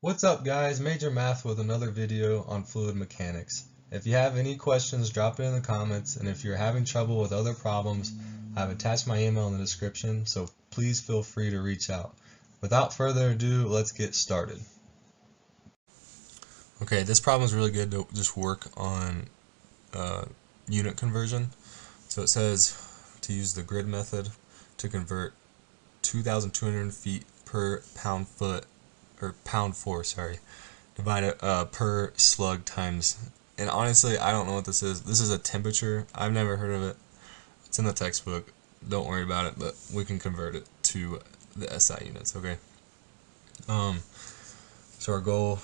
What's up guys, Major Math with another video on fluid mechanics. If you have any questions, drop it in the comments, and if you're having trouble with other problems, I've attached my email in the description, so please feel free to reach out. Without further ado, let's get started. Okay, this problem is really good to just work on unit conversion. So it says to use the grid method to convert 2,200 feet per pound foot, or pound force, sorry, divided per slug times, and honestly I don't know what this is. This is a temperature. I've never heard of it. It's in the textbook. Don't worry about it, but we can convert it to the SI units, okay? So our goal,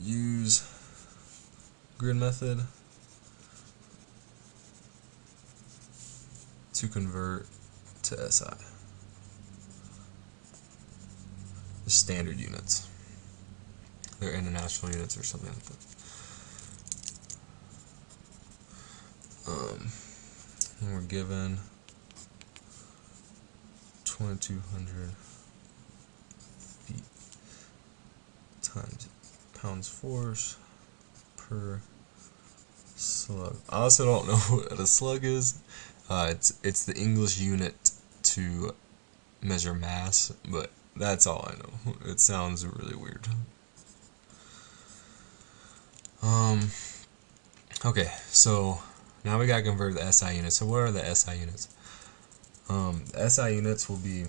use grid method to convert to SI. The standard units. They're international units or something like that. And we're given 2,200 feet times pounds force per slug. I also don't know what a slug is. It's the English unit to measure mass, but that's all I know. It sounds really weird. Okay, so now we gotta convert the SI units. So what are the SI units? The SI units will be,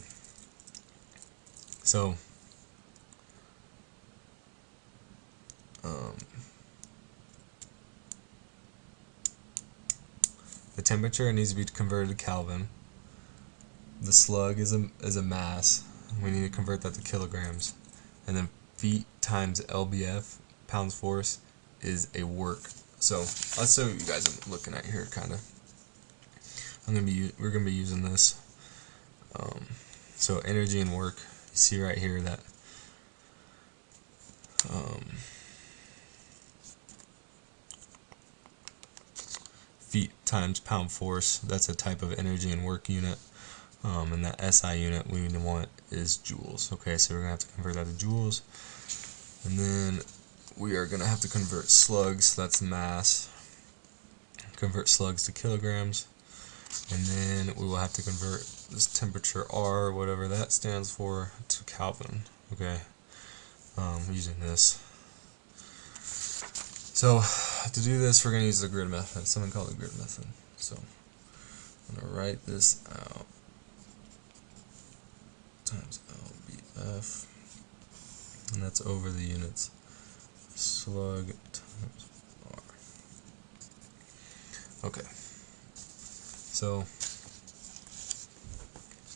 so the temperature needs to be converted to Kelvin. The slug is a mass. We need to convert that to kilograms. And then feet times lbf, pounds force, is a work. So let's show you guys I'm looking at here, kind of. We're gonna be using this. So energy and work. You see right here that feet times pound force. That's a type of energy and work unit. And that SI unit we want is joules. Okay, so we're gonna have to convert that to joules, and then we are gonna have to convert slugs. That's mass. Convert slugs to kilograms, and then we will have to convert this temperature R, whatever that stands for, to Kelvin. Okay, using this. So to do this, we're gonna use the grid method. Something called the grid method. So I'm gonna write this out. Times lbf, and that's over the units. Slug times R. Okay, so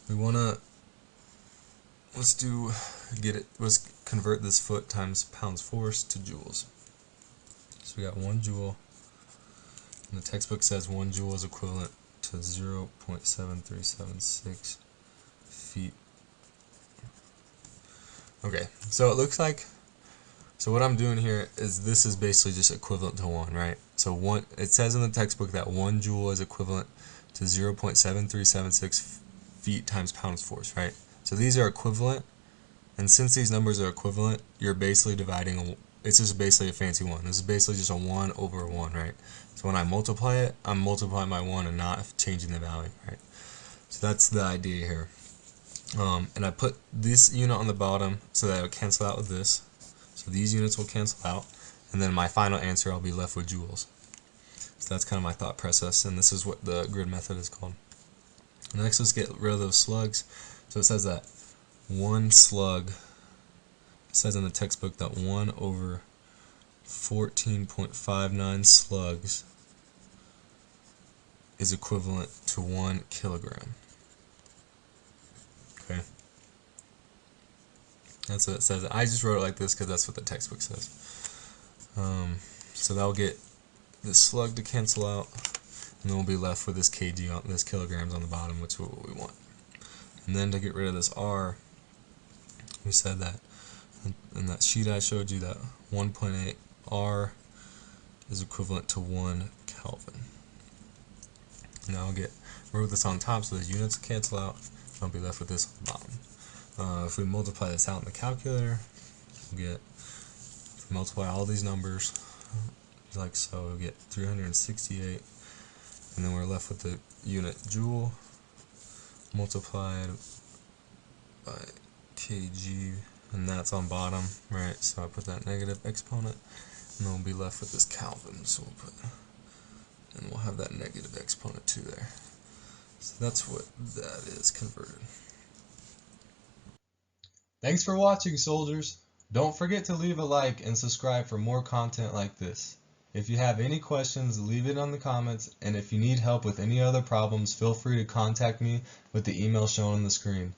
we wanna let's convert this foot times pounds force to joules. So we got 1 joule, and the textbook says 1 joule is equivalent to 0.7376 feet. Okay, so it looks like, so what I'm doing here is this is basically just equivalent to 1, right? So it says in the textbook that 1 joule is equivalent to 0.7376 feet times pounds force, right? So these are equivalent, and since these numbers are equivalent, you're basically dividing, it's just basically a fancy 1. This is basically just a 1 over 1, right? So when I multiply it, I'm multiplying by 1 and not changing the value, right? So that's the idea here. And I put this unit on the bottom so that it will cancel out with this. So these units will cancel out, and then my final answer, I'll be left with joules. So that's kind of my thought process, and this is what the grid method is called. Next, let's get rid of those slugs. So it says that 1 slug, it says in the textbook that 1 over 14.59 slugs is equivalent to 1 kilogram. Okay, that's what it says. I just wrote it like this because that's what the textbook says. So that'll get this slug to cancel out, and then we'll be left with this kg on this kilograms on the bottom, which is what we want. And then to get rid of this R, we said that in that sheet I showed you that 1.8 R is equivalent to 1 Kelvin. Now I'll get rid of this on top so the units cancel out. I'll be left with this on the bottom. If we multiply this out in the calculator, we'll get, if we multiply all these numbers like so, we'll get 368, and then we're left with the unit joule multiplied by kg, and that's on bottom, right? So I put that negative exponent, and then we'll be left with this Kelvin. So we'll put, and we'll have that negative exponent 2 there. So that's what that is converted. Thanks for watching, soldiers. Don't forget to leave a like and subscribe for more content like this. If you have any questions, leave it on the comments, and if you need help with any other problems, feel free to contact me with the email shown on the screen.